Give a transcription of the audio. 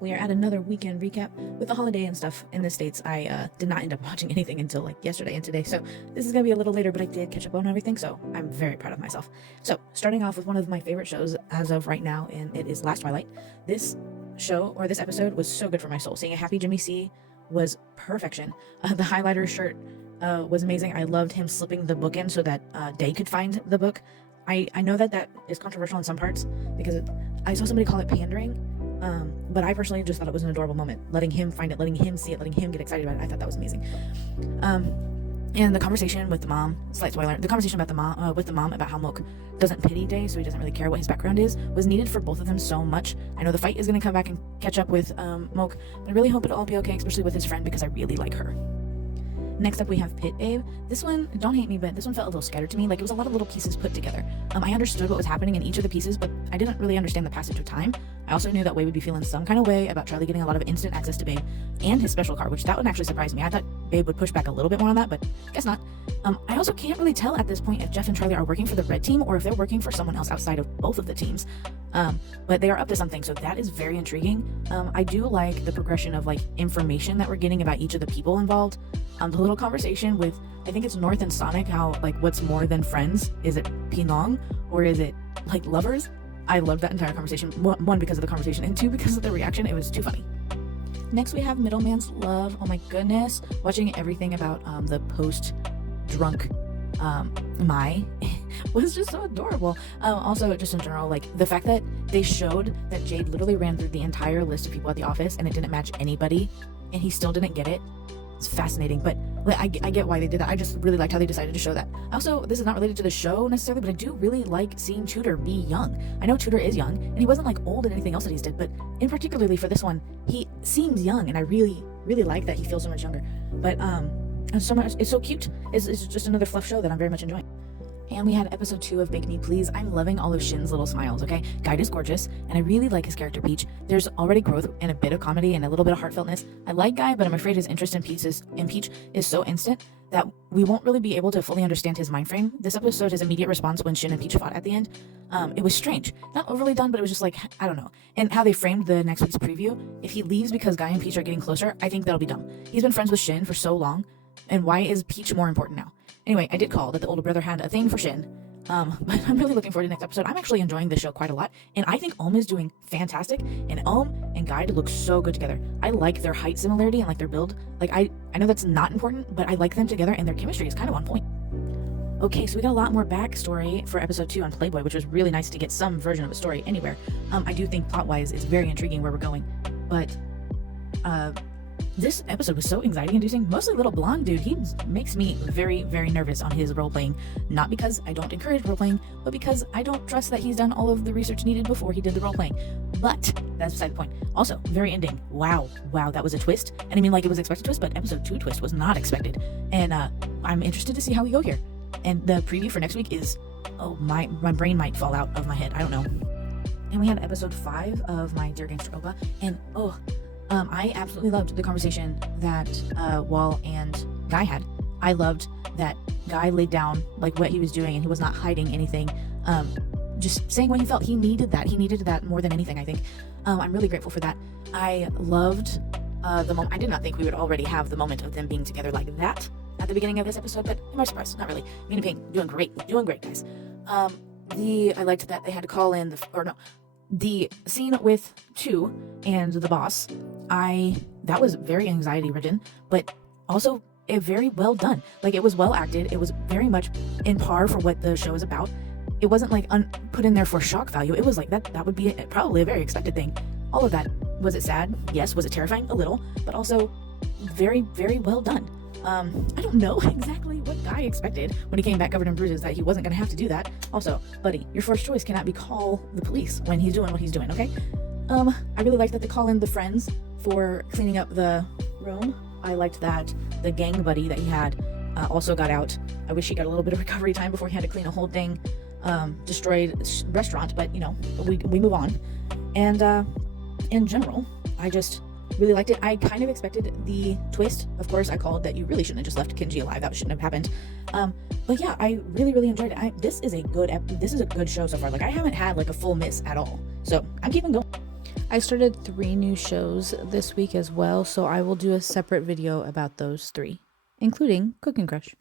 we are at another weekend recap. With the holiday and stuff in the States, I did not end up watching anything until like yesterday and today, so this is gonna be a little later, but I did catch up on everything, so I'm very proud of myself. So, starting off with one of my favorite shows as of right now, and it is Last Twilight. This show, or this episode, was so good for my soul. Seeing a happy Jimmy C was perfection. The highlighter shirt was amazing. I loved him slipping the book in so that Day could find the book. I know that is controversial in some parts, because I saw somebody call it pandering, but I personally just thought it was an adorable moment. Letting him find it, letting him see it, letting him get excited about it. I thought that was amazing. And the conversation with the mom, slight spoiler, the conversation about the mom, with the mom about how Moke doesn't pity Day, so he doesn't really care what his background is, was needed for both of them so much. I know the fight is going to come back and catch up with Moke, but I really hope it'll all be okay, especially with his friend, because I really like her. Next up, we have Pit Abe. This one, don't hate me, but this one felt a little scattered to me. Like, it was a lot of little pieces put together. I understood what was happening in each of the pieces, but I didn't really understand the passage of time. I also knew that Wei would be feeling some kind of way about Charlie getting a lot of instant access to Babe and his special car, which that would actually surprise me. I thought Babe would push back a little bit more on that, but guess not. I also can't really tell at this point if Jeff and Charlie are working for the red team or if they're working for someone else outside of both of the teams. But they are up to something, so that is very intriguing. I do like the progression of like information that we're getting about each of the people involved. The little conversation with, I think it's North and Sonic, how like what's more than friends? Is it Pinong or is it like lovers? I loved that entire conversation. One, because of the conversation, and two, because of the reaction. It was too funny. Next, we have Middlemen's Love. Oh my goodness. Watching everything about the post-drunk Mai was just so adorable. Also, just in general, like the fact that they showed that Jade literally ran through the entire list of people at the office and it didn't match anybody, and he still didn't get it. It's fascinating, but I get why they did that. I just really liked how they decided to show that. Also, this is not related to the show necessarily, but I do really like seeing Tudor be young. I know Tudor is young, and he wasn't like old in anything else that he's did, but in particularly for this one, he seems young, and I really, really like that he feels so much younger. But it's so cute. It's just another fluff show that I'm very much enjoying. And we had episode 2 of Bake Me Please. I'm loving all of Shin's little smiles, okay? Guide is gorgeous, and I really like his character Peach. There's already growth and a bit of comedy and a little bit of heartfeltness. I like Guy, but I'm afraid his interest in Peach is so instant that we won't really be able to fully understand his mind frame. This episode, his immediate response when Shin and Peach fought at the end, it was strange. Not overly done, but it was just like, I don't know. And how they framed the next week's preview, if he leaves because Guy and Peach are getting closer, I think that'll be dumb. He's been friends with Shin for so long, and why is Peach more important now? Anyway, I did call that the older brother had a thing for Shin. But I'm really looking forward to the next episode. I'm actually enjoying this show quite a lot, and I think Ohm is doing fantastic, and Ohm and Guide look so good together. I like their height similarity and like their build. Like, I know that's not important, but I like them together, and their chemistry is kind of on point. Okay, so we got a lot more backstory for episode 2 on Playboy, which was really nice to get some version of a story anywhere. I do think plot-wise it's very intriguing where we're going, but this episode was so anxiety-inducing. Mostly little blonde dude, he makes me very, very nervous on his role-playing. Not because I don't encourage role-playing, but because I don't trust that he's done all of the research needed before he did the role-playing. But that's beside the point. Also, very ending. Wow, that was a twist. And I mean, like, it was expected twist, but episode 2 twist was not expected. And I'm interested to see how we go here. And the preview for next week is, oh, my brain might fall out of my head. I don't know. And we had episode 5 of my Dear Gangster Opa, and I absolutely loved the conversation that Wall and Guy had. I loved that Guy laid down like what he was doing, and he was not hiding anything. Just saying what he felt. He needed that. He needed that more than anything, I think. I'm really grateful for that. I loved the moment. I did not think we would already have the moment of them being together like that at the beginning of this episode, but am I surprised? Not really. Mean and Ping, doing great, guys. I liked that they had to call in the scene with 2 and the boss. That was very anxiety ridden, but also very well done. Like, it was well acted. It was very much in par for what the show is about. It wasn't like put in there for shock value. It was like that would be probably a very expected thing. All of that. Was it sad? Yes. Was it terrifying? A little, but also very, very well done. I don't know exactly what Guy expected when he came back covered in bruises, that he wasn't going to have to do that. Also, buddy, your first choice cannot be call the police when he's doing what he's doing, okay? I really liked that they call in the friends for cleaning up the room. I liked that the gang buddy that he had also got out. I wish he got a little bit of recovery time before he had to clean a whole dang destroyed restaurant, but you know, we move on. And in general, I just really liked it. I kind of expected the twist. Of course, I called that you really shouldn't have just left Kenji alive. That shouldn't have happened. But yeah, I really, really enjoyed it. This is a good show so far. Like, I haven't had like a full miss at all. So I'm keeping going. I started 3 new shows this week as well, so I will do a separate video about those 3, including Cooking Crush.